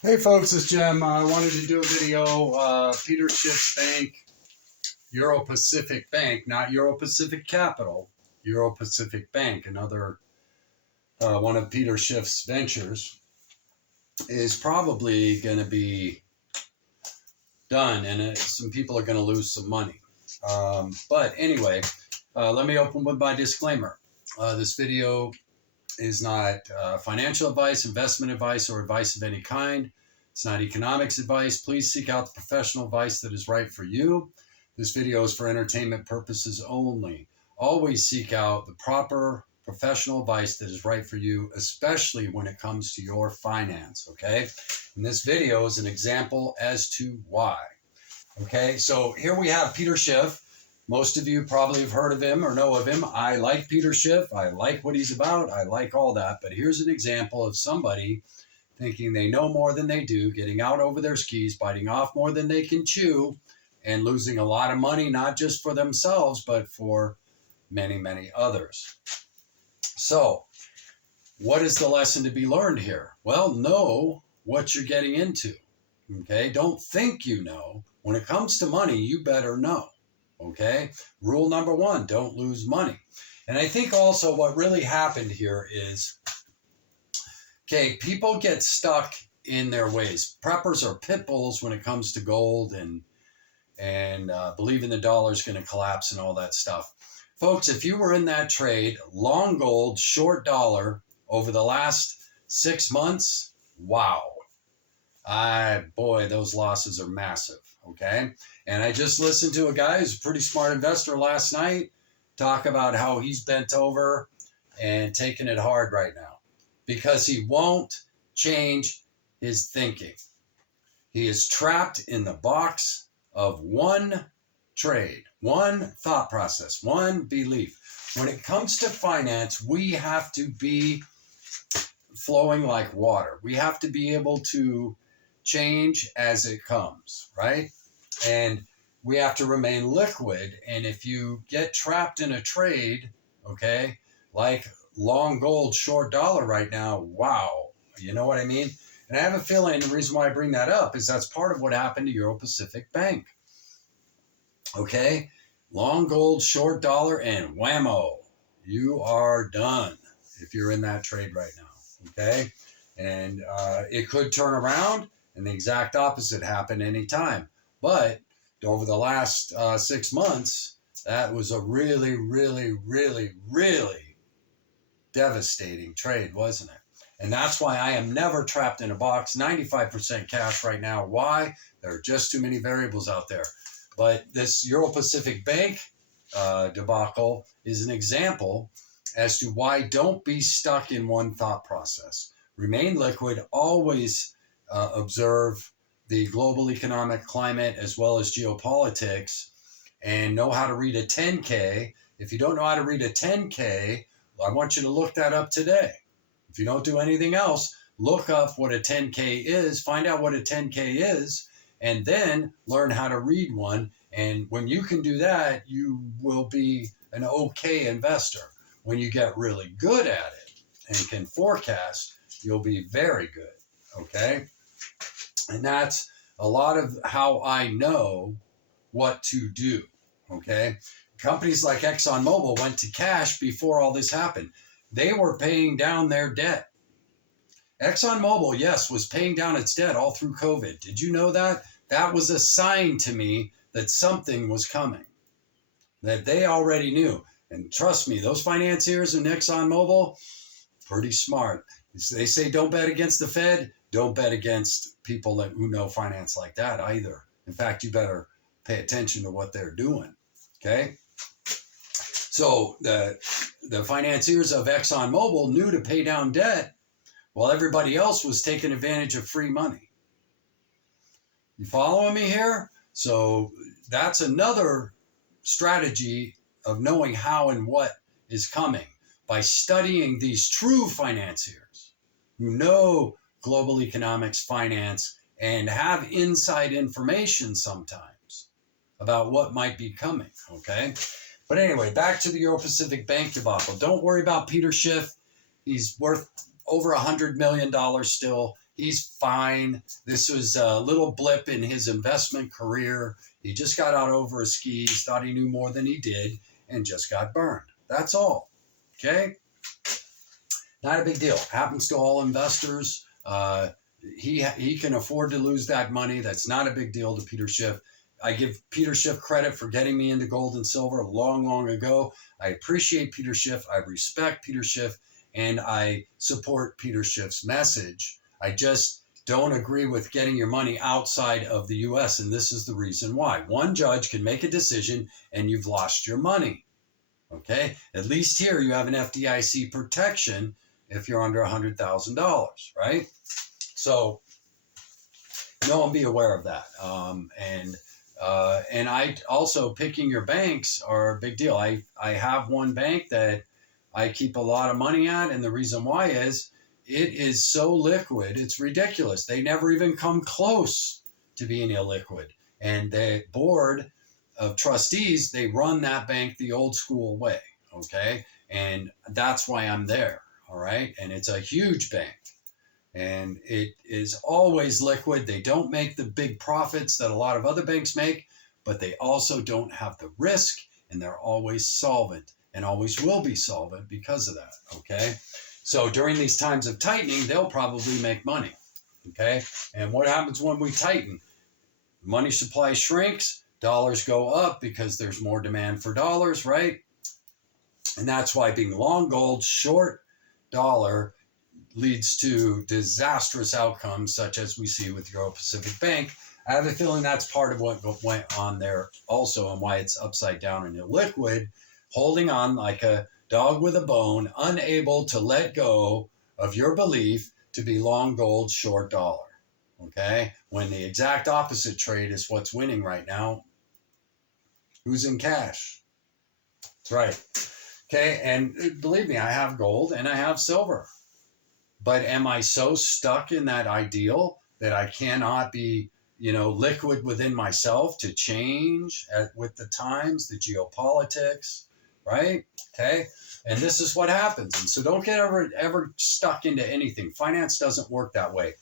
Hey folks, it's Jim. I wanted to do a video. Peter Schiff's bank, Euro Pacific Bank, not Euro Pacific Capital, Euro Pacific Bank, another one of Peter Schiff's ventures, is probably going to be done, and some people are going to lose some money. But anyway, let me open with my disclaimer. This video is not financial advice, investment advice, or advice of any kind. It's not economics advice. Please seek out the professional advice that is right for you. This video is for entertainment purposes only. Always seek out the proper professional advice that is right for you, especially when it comes to your finance, okay? And this video is an example as to why. Okay, so here we have Peter Schiff. Most of you probably have heard of him or know of him. I like Peter Schiff. I like what he's about. I like all that. But here's an example of somebody thinking they know more than they do, getting out over their skis, biting off more than they can chew, and losing a lot of money, not just for themselves, but for many, many others. So what is the lesson to be learned here? Well, know what you're getting into. Okay, don't think you know. When it comes to money, you better know. Okay, rule number one, don't lose money. And I think also what really happened here is, okay, people get stuck in their ways. Preppers are pit bulls when it comes to gold and believing the dollar's going to collapse and all that stuff. Folks, if you were in that trade, long gold, short dollar, over the last 6 months, wow. Boy, those losses are massive, okay? And I just listened to a guy who's a pretty smart investor last night talk about how he's bent over and taking it hard right now because he won't change his thinking. He is trapped in the box of one trade, one thought process, one belief. When it comes to finance, we have to be flowing like water. We have to be able to change as it comes, right? And we have to remain liquid. And if you get trapped in a trade, okay, like long gold, short dollar right now, wow, you know what I mean? And I have a feeling the reason why I bring that up is that's part of what happened to Euro Pacific Bank. Okay, long gold, short dollar, and whammo, you are done if you're in that trade right now, okay? And it could turn around and the exact opposite happen anytime. But over the last 6 months, that was a really, really, really, really devastating trade, wasn't it? And that's why I am never trapped in a box. 95% cash right now. Why? There are just too many variables out there. But this Euro Pacific Bank debacle is an example as to why don't be stuck in one thought process. Remain liquid, always observe the global economic climate as well as geopolitics, and know how to read a 10K. If you don't know how to read a 10K, I want you to look that up today. If you don't do anything else, look up what a 10K is, find out what a 10K is, and then learn how to read one. And when you can do that, you will be an okay investor. When you get really good at it and can forecast, you'll be very good, okay? And that's a lot of how I know what to do, okay? Companies like ExxonMobil went to cash before all this happened. They were paying down their debt. ExxonMobil, yes, was paying down its debt all through COVID. Did you know that? That was a sign to me that something was coming, that they already knew. And trust me, those financiers in ExxonMobil, pretty smart. They say don't bet against the Fed. Don't bet against people who know finance like that either. In fact, you better pay attention to what they're doing, okay? So the financiers of ExxonMobil knew to pay down debt while everybody else was taking advantage of free money. You following me here? So that's another strategy of knowing how and what is coming by studying these true financiers who know global economics, finance, and have inside information sometimes about what might be coming, okay? But anyway, back to the Euro Pacific Bank debacle. Don't worry about Peter Schiff. He's worth over $100 million still. He's fine. This was a little blip in his investment career. He just got out over his skis, thought he knew more than he did, and just got burned. That's all. Okay? Not a big deal. Happens to all investors. He can afford to lose that money. That's not a big deal to Peter Schiff. I give Peter Schiff credit for getting me into gold and silver long, long ago. I appreciate Peter Schiff. I respect Peter Schiff, and I support Peter Schiff's message. I just don't agree with getting your money outside of the U.S., and this is the reason why. One judge can make a decision, and you've lost your money. Okay? At least here you have an FDIC protection if you're under $100,000, right? So, know and be aware of that. And I also, picking your banks are a big deal. I have one bank that I keep a lot of money at, and the reason why is it is so liquid, it's ridiculous. They never even come close to being illiquid. And the board of trustees, they run that bank the old school way, okay? And that's why I'm there, all right? And it's a huge bank. And it is always liquid. They don't make the big profits that a lot of other banks make, but they also don't have the risk, and they're always solvent and always will be solvent because of that, okay? So during these times of tightening, they'll probably make money, okay? And what happens when we tighten? Money supply shrinks, dollars go up because there's more demand for dollars, right? And that's why being long gold, short dollar leads to disastrous outcomes such as we see with Euro Pacific Bank. I have a feeling that's part of what went on there also, and why it's upside down and illiquid, holding on like a dog with a bone, unable to let go of your belief to be long gold, short dollar. Okay? When the exact opposite trade is what's winning right now. Who's in cash? That's right. Okay, and believe me, I have gold and I have silver. But am I so stuck in that ideal that I cannot be, liquid within myself to change with the times, the geopolitics, right? Okay. And this is what happens. And so don't get ever stuck into anything. Finance doesn't work that way.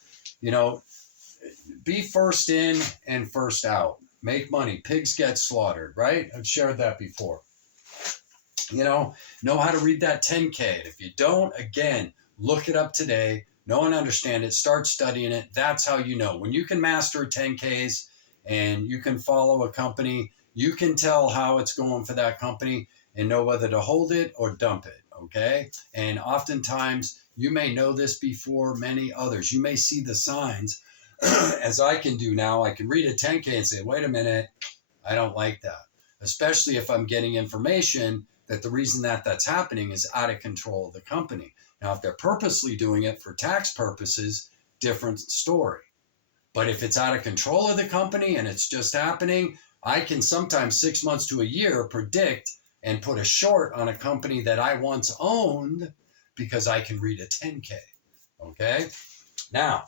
Be first in and first out. Make money. Pigs get slaughtered, right? I've shared that before. Know how to read that 10K. And if you don't, again, look it up today. Know and understand it. Start studying it. That's how you know. When you can master 10Ks and you can follow a company, you can tell how it's going for that company and know whether to hold it or dump it, okay? And oftentimes, you may know this before many others. You may see the signs, as I can do now. I can read a 10K and say, wait a minute, I don't like that. Especially if I'm getting information that the reason that that's happening is out of control of the company. Now, if they're purposely doing it for tax purposes, different story. But if it's out of control of the company and it's just happening, I can sometimes 6 months to a year predict and put a short on a company that I once owned because I can read a 10K. Okay? Now,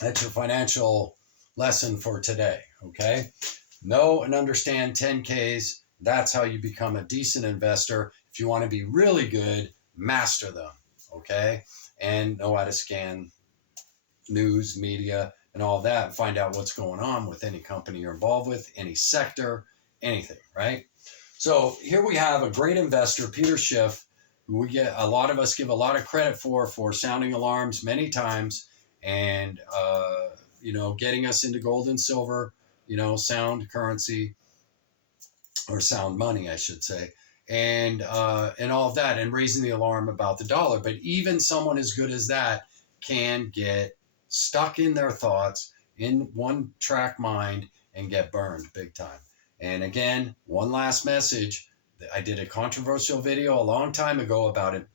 that's your financial lesson for today. Okay? Know and understand 10Ks. That's how you become a decent investor. If you want to be really good, master them. Okay? And know how to scan news, media, and all that, and find out what's going on with any company you're involved with, any sector, anything, right? So here we have a great investor, Peter Schiff, who a lot of us give a lot of credit for sounding alarms many times and, getting us into gold and silver, sound currency, or sound money, I should say, and all of that, and raising the alarm about the dollar. But even someone as good as that can get stuck in their thoughts, in one track mind, and get burned big time. And again, one last message. I did a controversial video a long time ago about it,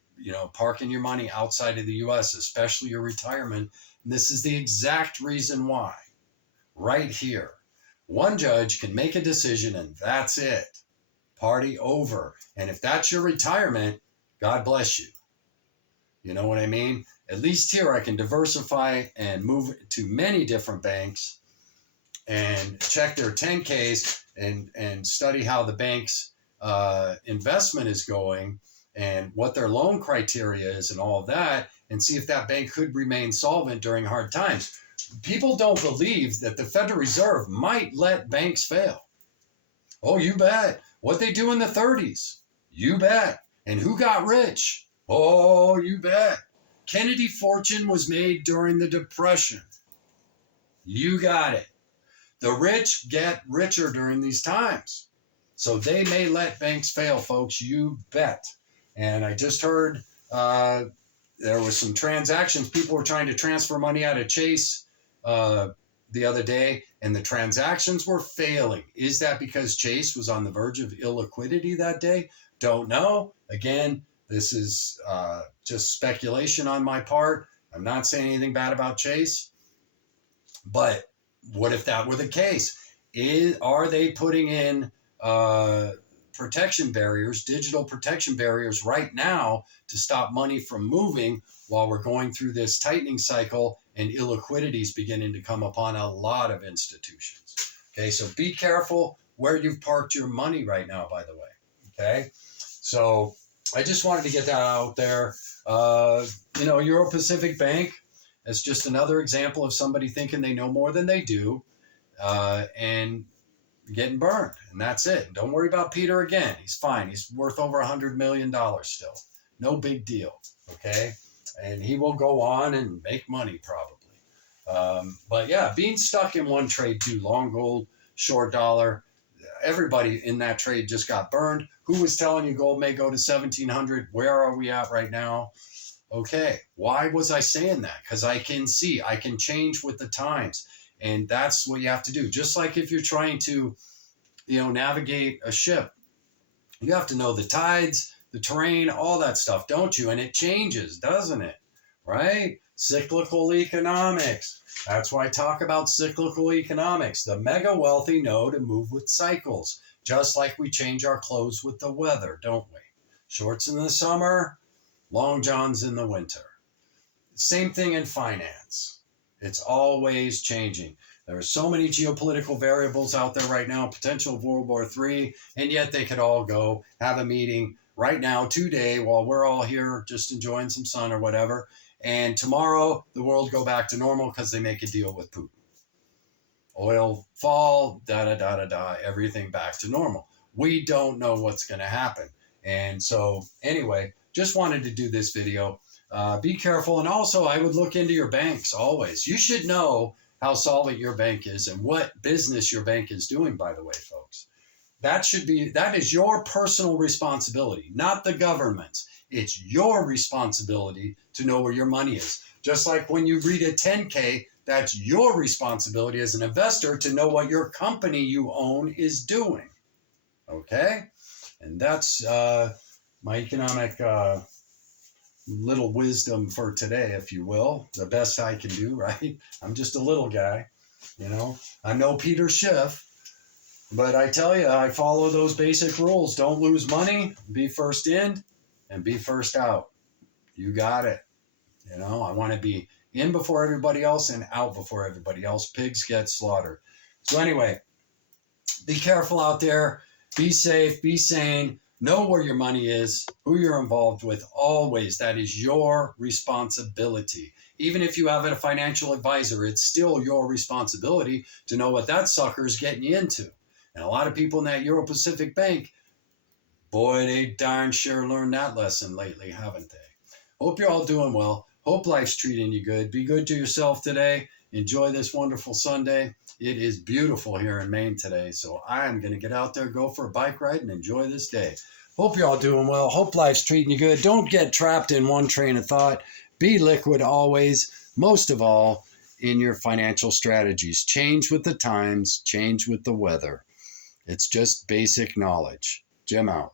parking your money outside of the US, especially your retirement. And this is the exact reason why. Right here. One judge can make a decision and that's it. Party over. And if that's your retirement, God bless you. You know what I mean? At least here I can diversify and move to many different banks and check their 10Ks and study how the bank's investment is going and what their loan criteria is and all of that. and see if that bank could remain solvent during hard times. People don't believe that the Federal Reserve might let banks fail. Oh, you bet. What they do in the 30s? You bet. And who got rich? Oh, you bet. Kennedy fortune was made during the Depression. You got it. The rich get richer during these times. So they may let banks fail, folks. You bet. And I just heard there was some transactions. People were trying to transfer money out of Chase the other day, and the transactions were failing. Is that because Chase was on the verge of illiquidity that day? Don't know. Again, this is just speculation on my part. I'm not saying anything bad about Chase. But what if that were the case? Are they putting in protection barriers, digital protection barriers right now to stop money from moving while we're going through this tightening cycle and illiquidity is beginning to come upon a lot of institutions? Okay, so be careful where you've parked your money right now, by the way. Okay, so I just wanted to get that out there. Euro Pacific Bank is just another example of somebody thinking they know more than they do and getting burned. And that's it. Don't worry about Peter again. He's fine. He's worth over $100 million still. No big deal. Okay. And he will go on and make money probably. But yeah, being stuck in one trade too, long gold, short dollar, everybody in that trade just got burned. Who was telling you gold may go to 1700? Where are we at right now? Okay, why was I saying that? Because I can see, I can change with the times. And that's what you have to do. Just like if you're trying to, navigate a ship, you have to know the tides, the terrain, all that stuff, don't you? And it changes, doesn't it? Right? Cyclical economics. That's why I talk about cyclical economics. The mega wealthy know to move with cycles, just like we change our clothes with the weather, don't we? Shorts in the summer, long johns in the winter. Same thing in finance. It's always changing. There are so many geopolitical variables out there right now, potential of World War III, and yet they could all go have a meeting right now, today, while we're all here just enjoying some sun or whatever. And tomorrow, the world go back to normal because they make a deal with Putin. Oil fall, everything back to normal. We don't know what's going to happen. And so anyway, just wanted to do this video. Be careful. And also, I would look into your banks always. You should know how solvent your bank is and what business your bank is doing, by the way, folks. That is your personal responsibility, not the government's. It's your responsibility to know where your money is. Just like when you read a 10K, that's your responsibility as an investor to know what your company you own is doing. Okay? And that's my economic little wisdom for today, if you will. The best I can do, right? I'm just a little guy, I'm no Peter Schiff. But I tell you, I follow those basic rules. Don't lose money, be first in, and be first out. You got it. I want to be in before everybody else and out before everybody else. Pigs get slaughtered. So anyway, be careful out there. Be safe. Be sane. Know where your money is, who you're involved with. Always. That is your responsibility. Even if you have a financial advisor, it's still your responsibility to know what that sucker is getting you into. And a lot of people in that Euro Pacific Bank, boy, they darn sure learned that lesson lately, haven't they? Hope you're all doing well. Hope life's treating you good. Be good to yourself today. Enjoy this wonderful Sunday. It is beautiful here in Maine today, so I'm going to get out there, go for a bike ride, and enjoy this day. Hope you're all doing well. Hope life's treating you good. Don't get trapped in one train of thought. Be liquid always. Most of all, in your financial strategies. Change with the times. Change with the weather. It's just basic knowledge. Jim out.